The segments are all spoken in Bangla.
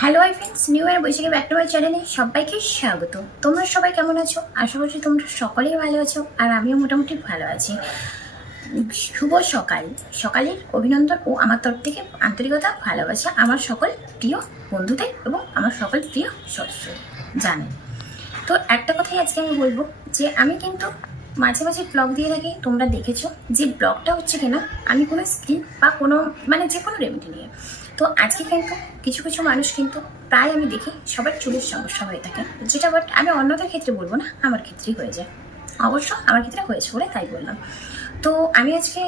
Hello I friends new year Baishakhi back to my চ্যানেলে সবাইকে স্বাগত। তোমরা সবাই কেমন আছো? আশা করছি তোমরা সকলেই ভালো আছো, আর আমিও মোটামুটি ভালো আছি। শুভ সকাল। সকালের অভিনন্দন ও আমার তরফ থেকে আন্তরিকতা, ভালোবাসা আমার সকল প্রিয় বন্ধুদের এবং আমার সকল প্রিয় সদস্য জানেন তো একটা কথাই আজকে আমি বলব যে, আমি কিন্তু মাঝে মাঝে ব্লগ দিয়ে থাকি, তোমরা দেখেছ যে ব্লগটা হচ্ছে কিনা আমি কোনো স্কিন বা কোনো মানে যে কোনো রেমেডি নিয়ে। তো আজকে কিন্তু কিছু কিছু মানুষ কিন্তু প্রায় আমি দেখি সবার চুলের সমস্যা হয়ে থাকে, যেটা বাট আমি অন্যদের ক্ষেত্রে বলব না, আমার ক্ষেত্রেই হয়ে যায়। অবশ্য আমার ক্ষেত্রে হয়েছে বলে তাই বললাম। তো আমি আজকে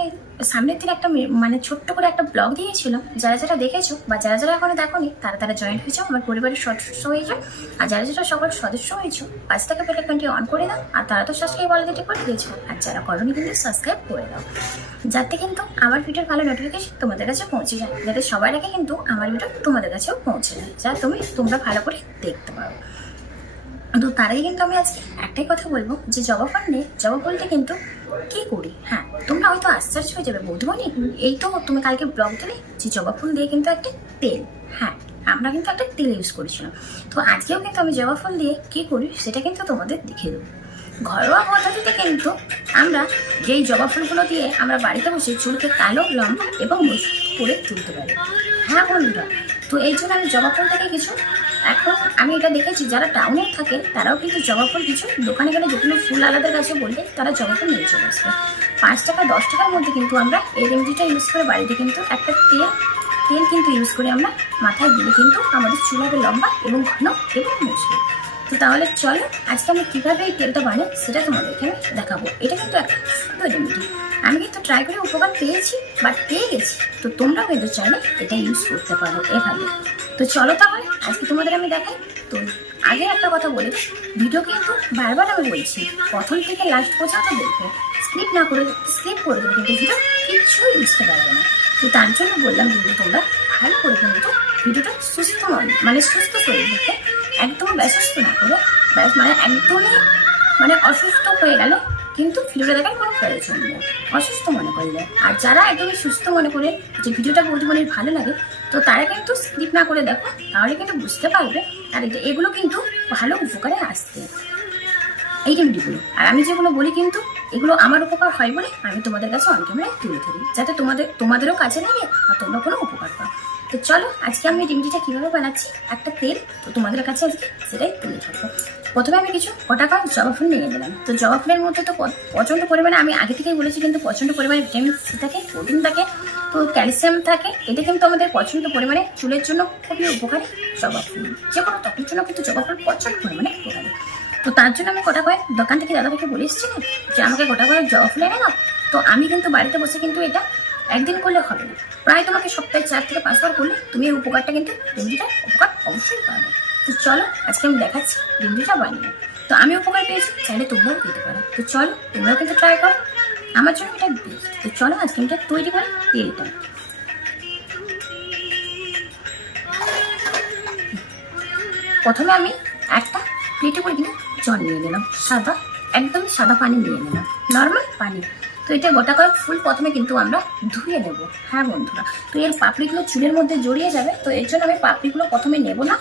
সামনের দিন একটা মানে ছোট্ট করে একটা ব্লগ দিয়েছিলাম। যারা যারা দেখেছ বা যারা যারা এখনও দেখোনি, তারা তারা জয়েন হয়েছো, আমার পরিবারের সদস্য হয়েছে। আর যারা যারা সকল সদস্য হয়েছো পাঁচ টাকা পেলে আইকনটি অন করে দাও, আর তারা তো সাবস্ক্রাইব অলরেডি করে দিয়েছ, আর যারা করোনি কিন্তু সাবস্ক্রাইব করে দাও। যাতে কিন্তু আমার ভিডিওর ভালো নোটিফিকেশন তোমাদের কাছে পৌঁছে যায়। যাতে সবার আগে কিন্তু আমার ভিডিও তোমাদের কাছেও পৌঁছে যায়, যা তুমি তোমরা ভালো করে দেখতে পারো। তো তারাই কিন্তু আমি আজকে একটাই কথা বলব যে জবা ফুল নিয়ে জবা ফুলটা কিন্তু কি করি? হ্যাঁ তোমরা হয়তো আশ্চর্য হয়ে যাবে বৌধুমণি এই তো তুমি কালকে ব্লগ দিলে যে জবা ফুল দিয়ে কিন্তু একটা তেল হ্যাঁ আমরা কিন্তু একটা তেল ইউজ করেছিলাম। তো আজকেও কিন্তু আমি জবা ফুল দিয়ে কি করি সেটা কিন্তু তোমাদের দেখিয়ে দেবো। ঘরোয়া পদ্ধতিতে কিন্তু আমরা যেই জবা ফুলগুলো দিয়ে আমরা বাড়িতে বসে চুলকে কালো, লম্বা এবং মজবুত করে তুলতে পারি। হ্যাঁ বন্ধুরা তো এই জন্য আমি জবা ফুলটাকে কিছু, এখন আমি এটা দেখেছি, যারা টাউনে থাকে, তারাও কিন্তু জবা ফুল কিছু দোকানে গেলে যেগুলো ফুল আলাদার কাছে বললে তারা জবা ফুল নিয়ে চলে আসবে পাঁচ টাকা, দশ টাকার মধ্যে কিন্তু আমরা এই রেমেডিটা ইউজ করে বাড়িতে কিন্তু একটা তেল তেল কিন্তু ইউজ করে আমরা মাথায় দিলে কিন্তু আমাদের চুল লম্বা এবং ঘন এবং মজবুত। তো তাহলে চলো, আজকে আমি কীভাবে এই তেলটা বানাই সেটা তোমাদেরকে আমি দেখাবো। এটা কিন্তু একটা সুন্দর রেমেডি। আমি কিন্তু ট্রাই করে উপকার পেয়েছি বাট পেয়ে গেছি। তো তোমরাও কিন্তু চাইলে এটা ইউজ করতে পারো এভাবে। তো চলো তাহলে, আজকে তোমাদের আমি দেখাই। তো আগে একটা কথা বলি ভিডিও কিন্তু বারবার আমি বলছি, প্রথম থেকে লাস্ট পর্যন্ত দেখবে। স্কিপ না করে স্কিপ করে দেবে, কিন্তু ভিডিও কিচ্ছুই বুঝতে পারবে না। তো তার জন্য বললাম, কিন্তু তোমরা ভালো করে কিন্তু ভিডিওটা সুস্থ মন সুস্থ শরীর থেকে একদম ব্যস্ত না করে। ব্যাস মানে একদমই মানে অসুস্থ হয়ে গেলে, কিন্তু ভিডিওটা দেখার কোনো প্রয়োজন নেই। অসুস্থ মনে করলে। আর যারা একদমই সুস্থ মনে করে যে ভিডিওটা বৌদিমণির ভালো লাগে, তো তারা কিন্তু স্কিপ না করে দেখো, তাহলে কিন্তু বুঝতে পারবে। আর এগুলো কিন্তু ভালো উপকারে আসতে এই রেমেডিগুলো আর আমি যেগুলো বলি কিন্তু, এগুলো আমার উপকার হয় বলে আমি তোমাদের কাছে অন ক্যামেরায় তুলে ধরি। যাতে তোমাদের, তোমাদেরও কাছে লাগে আর তোমরা কোনো উপকার পাও। তো চলো, আজকে আমি রেমেডিটা কীভাবে বানাচ্ছি? একটা তেল, তো তোমাদের কাছে আজকে সেটাই তুলে থাকব প্রথমে আমি কিছু কটা কম জবা ফুল নিয়ে নিলাম। তো জবা ফুলের মধ্যে তো প্রচণ্ড পরিমাণে, আমি আগে থেকেই বলেছি কিন্তু প্রচণ্ড পরিমাণে ভিটামিন সি থাকে, প্রোটিন থাকে, তো ক্যালসিয়াম থাকে। এটা কিন্তু আমাদের প্রচণ্ড পরিমাণে চুলের জন্য খুবই উপকারী জবা ফুল। যে কোনো ত্বকের জন্য কিন্তু জবা ফুল প্রচণ্ড পরিমাণে উপকারী। তো তার জন্য আমি গোটা কয়েক দোকান থেকে দাদা থেকে বলে এসেছিলাম যে আমাকে গোটা কয়েক জবা ফুল এনে দাও। তো আমি কিন্তু বাড়িতে বসে কিন্তু এটা একদিন করলে হবে। না প্রায় তোমাকে সপ্তাহে চার থেকে পাঁচবার করলে তুমি এই উপকারটা কিন্তু রেমেডিটা উপকার অবশ্যই পাবে। তো চলো, আজকে আমি দেখাচ্ছি রেমেডিটা বানিয়ে। তো আমি উপকার পেয়েছি, চাইলে তোমরাও পেতে পারো। তো চলো, তোমরাও কিন্তু ট্রাই করো। আমার জন্য এটা বেস্ট তো চলো, আজকে আমি এটা তৈরি করি তেলটা প্রথমে আমি একটা প্লেটে করে কিন্তু জল নিয়ে নিলাম। সাদা একদম সাদা পানি নিয়ে নিলাম। নর্মাল পানি। তো এটা গোটা কয়েক ফুল প্রথমে কিন্তু আমরা ধুয়ে নেব। হ্যাঁ বন্ধুরা, তো এর পাপড়িগুলো চুলের মধ্যে জড়িয়ে যাবে, তো এর জন্য আমি পাপড়িগুলো প্রথমে নেব না।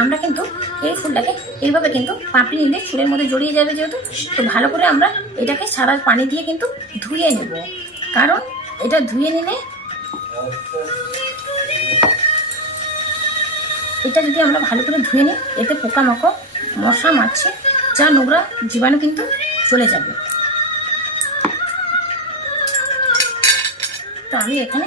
আমরা কিন্তু এই ফুলটাকে এইভাবে কিন্তু পাপড়ি নিলে চুলের মধ্যে জড়িয়ে যাবে যেহেতু, তো ভালো করে আমরা এটাকে সাদা পানি দিয়ে কিন্তু ধুয়ে নেব। কারণ এটা ধুয়ে নিলে এটা যদি আমরা ভালো করে ধুয়ে নিই, এতে পোকামাকড়, মশা, মাছি, যা নোংরা জীবাণু কিন্তু চলে যাবে। তো আমি এখানে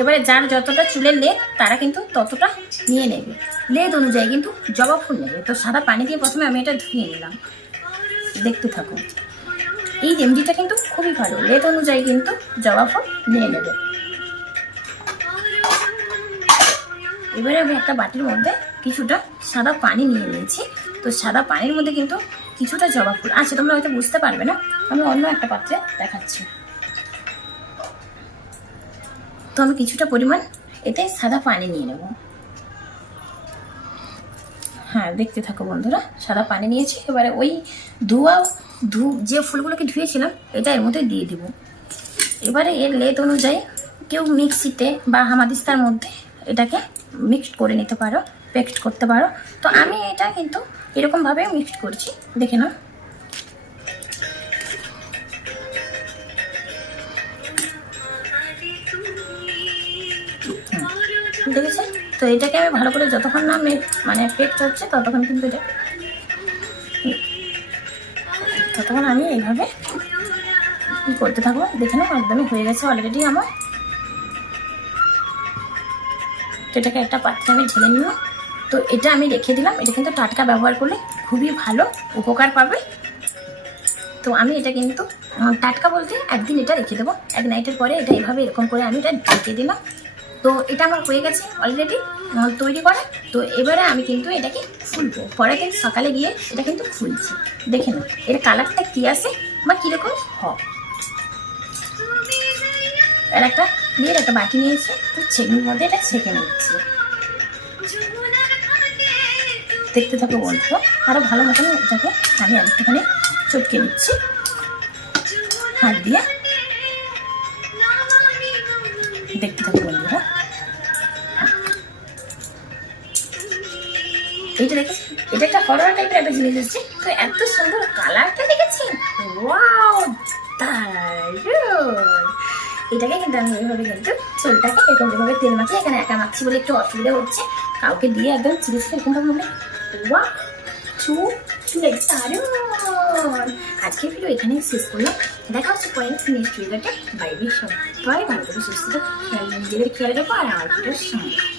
এবারে যার যতটা চুলের লেদ, তারা কিন্তু ততটা নিয়ে নেবে। লেদ অনুযায়ী কিন্তু জবা ফুল নেবে। তো সাদা পানি দিয়ে প্রথমে আমি এটা ধুয়ে নিলাম। দেখতে থাকো এই রেমডিটা কিন্তু খুবই ভালো। লেদ অনুযায়ী কিন্তু জবা ফুল নিয়ে নেবে। এবারে আমি একটা বাটির মধ্যে কিছুটা সাদা পানি নিয়ে নিয়েছি। তো সাদা পানির মধ্যে কিন্তু কিছুটা জবা ফুল আছে, তোমরা হয়তো বুঝতে পারবে না। আমি অন্য একটা পাত্রে দেখাচ্ছি। তো আমি কিছুটা পরিমাণ এতে সাদা পানি নিয়ে নেব। হ্যাঁ দেখতে থাকো বন্ধুরা, সাদা পানি নিয়েছি। এবারে ওই ধোয়া, ধু, যে ফুলগুলোকে ধুয়েছিলাম, এটা এর মধ্যে দিয়ে দিব। এবারে এর লেদ অনুযায়ী কেউ মিক্সিতে বা হামাদিস্তার মধ্যে এটাকে মিক্সড করে নিতে পারো পেস্ট করতে পারো। তো আমি এটা কিন্তু এরকমভাবে মিক্সড করছি, দেখে নাও। দেখেছে? তো এটাকে আমি ভালো করে যতক্ষণ না মানে পেস্ট হচ্ছে, ততক্ষণ কিন্তু এটা ততক্ষণ আমি এইভাবে কি করতে থাকব। দেখে নাও, একদমই হয়ে গেছে অলরেডি আমার। তো এটাকে একটা পাত্রে আমি ঢেলে নিলাম। তো এটা আমি রেখে দিলাম। এটা কিন্তু টাটকা ব্যবহার করলে খুবই ভালো উপকার পাবে। তো আমি এটা কিন্তু টাটকা বলতে একদিন এটা রেখে দেবো। এক নাইটের পরে এটা এইভাবে এরকম করে আমি এটা ঢেকে দিলাম। তো এটা আমার হয়ে গেছে অলরেডি তৈরি করা। তো এবারে আমি কিন্তু এটাকে ফুলবো পরের দিন সকালে গিয়ে এটা কিন্তু ফুলছি দেখে নাও, এর কালারটা কী আসে বা কীরকম? হয় আর একটা দিয়ে একটা বাটি নিয়েছি, তো ছেঁকনির মধ্যে এটা ছেঁকে নিচ্ছি। দেখতে থাকো বন্ধু আরও ভালো মতন এটাকে আমি একটুখানি চটকে নিচ্ছি। হাত দিয়ে। দেখতে থাকো বন্ধুরা। এইটা দেখেছি এটা একটা হরর টাইপের একটা জিনিস এসেছে, তো এত সুন্দর কালারটা দেখেছেন? ওয়াও দারুণ এটাকে কিন্তু আমি এইভাবে কিন্তু চুলটাকে এরকম যেভাবে তেল মাখি, এখানে একা মাখছি বলে একটু অসুবিধা হচ্ছে। কাউকে দিয়ে একদম চিরিস এরকম ভাবে মনে ওয়া চু, চুলে দারুণ। আজকে ভিডিও এখানেই শেষ করলাম। দেখা হচ্ছে পরে নেক্সট ভিডিওতে বাইরের সবাই। ভালো করে সুস্থ নিজেদের খেয়াল রাখো আর আমার সঙ্গে।